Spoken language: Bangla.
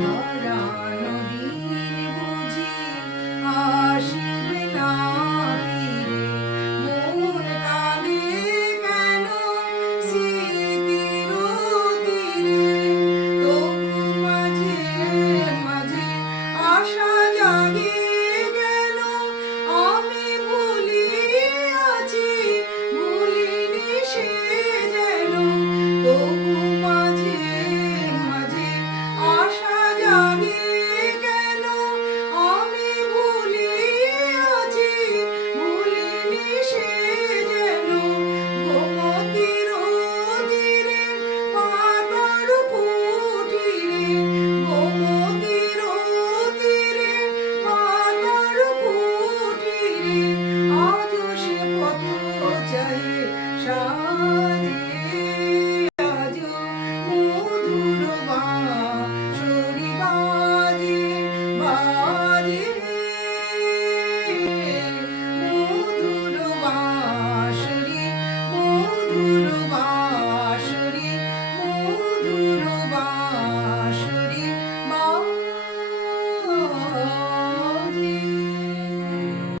হারানো দিন বুঝি আসবে না ফিরে, মন কাঁদে কেন স্মৃতির তীরে, তবু মাঝে মাঝে আশা জাগে কেন, আমি ভুলিয়াছি ভুলিনি সে যেন, তবু মাঝে মাঝে আশা জাগে কেন, আমি ভুলিয়াছি ভুলিনি সে যেন, গোমতীর তীরে পাতার কুটিরে, গোমতীর তীরে পাতার কুটিরে, আজও সে পথ চাহে সাজে